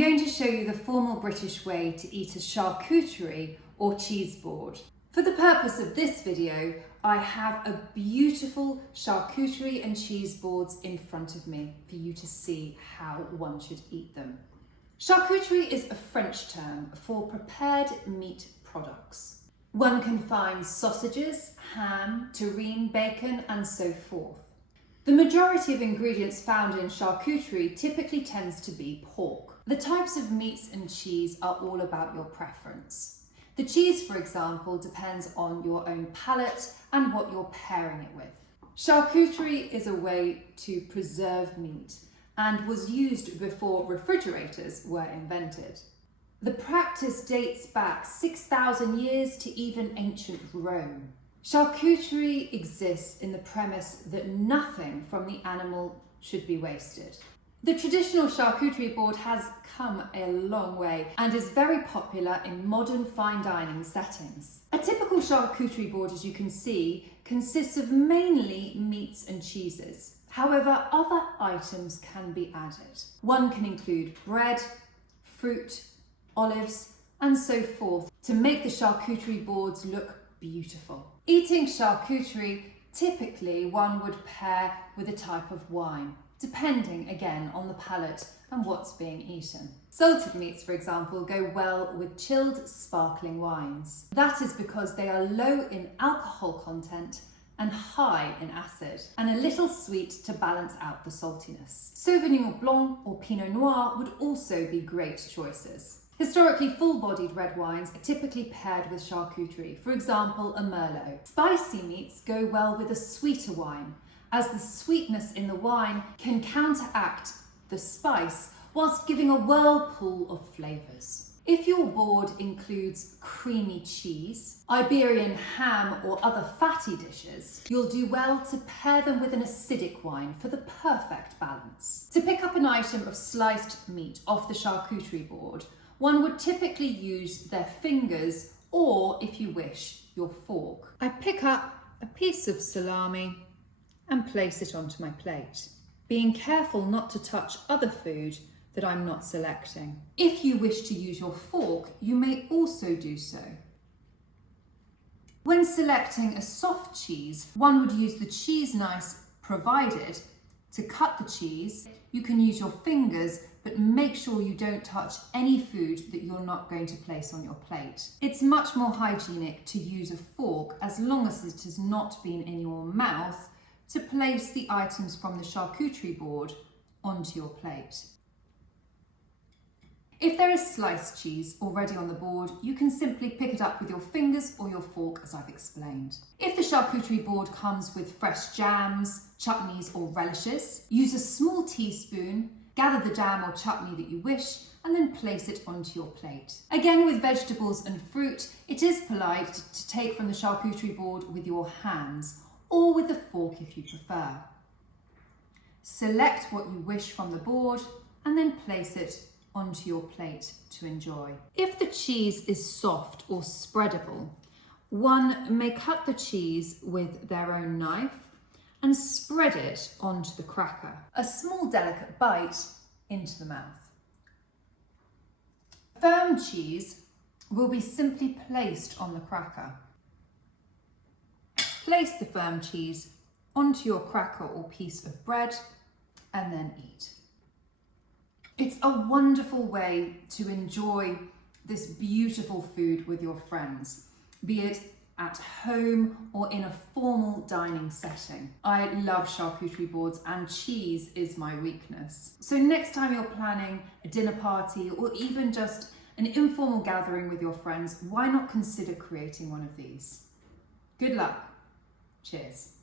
going to show you the formal British way to eat a charcuterie or cheese board. For the purpose of this video, I have a beautiful charcuterie and cheese boards in front of me for you to see how one should eat them. Charcuterie is a French term for prepared meat products. One can find sausages, ham, terrine, bacon, and so forth. The majority of ingredients found in charcuterie typically tends to be pork. The types of meats and cheese are all about your preference. The cheese, for example, depends on your own palate and what you're pairing it with. Charcuterie is a way to preserve meat and was used before refrigerators were invented. The practice dates back 6,000 years to even ancient Rome. Charcuterie exists in the premise that nothing from the animal should be wasted. The traditional charcuterie board has come a long way and is very popular in modern fine dining settings. A typical charcuterie board, as you can see, consists of mainly meats and cheeses. However, other items can be added. One can include bread, fruit, olives, and so forth to make the charcuterie boards look beautiful. Eating charcuterie, typically one would pair with a type of wine, depending again on the palate and what's being eaten. Salted meats, for example, go well with chilled sparkling wines. That is because they are low in alcohol content and high in acid, and a little sweet to balance out the saltiness. Sauvignon Blanc or Pinot Noir would also be great choices. Historically, full-bodied red wines are typically paired with charcuterie, for example, a Merlot. Spicy meats go well with a sweeter wine, as the sweetness in the wine can counteract the spice whilst giving a whirlpool of flavours. If your board includes creamy cheese, Iberian ham or other fatty dishes, you'll do well to pair them with an acidic wine for the perfect balance. To pick up an item of sliced meat off the charcuterie board, one would typically use their fingers or, if you wish, your fork. I pick up a piece of salami and place it onto my plate, being careful not to touch other food that I'm not selecting. If you wish to use your fork, you may also do so. When selecting a soft cheese, one would use the cheese knife provided to cut the cheese. You can use your fingers, but make sure you don't touch any food that you're not going to place on your plate. It's much more hygienic to use a fork as long as it has not been in your mouth to place the items from the charcuterie board onto your plate. If there is sliced cheese already on the board, you can simply pick it up with your fingers or your fork, as I've explained. If the charcuterie board comes with fresh jams, chutneys or relishes, use a small teaspoon, gather the jam or chutney that you wish, and then place it onto your plate. Again, with vegetables and fruit, it is polite to take from the charcuterie board with your hands, or with a fork if you prefer. Select what you wish from the board, and then place it onto your plate to enjoy. If the cheese is soft or spreadable, one may cut the cheese with their own knife and spread it onto the cracker. A small delicate bite into the mouth. Firm cheese will be simply placed on the cracker. Place the firm cheese onto your cracker or piece of bread and then eat. It's a wonderful way to enjoy this beautiful food with your friends, be it at home or in a formal dining setting. I love charcuterie boards and cheese is my weakness. So next time you're planning a dinner party or even just an informal gathering with your friends, why not consider creating one of these? Good luck. Cheers.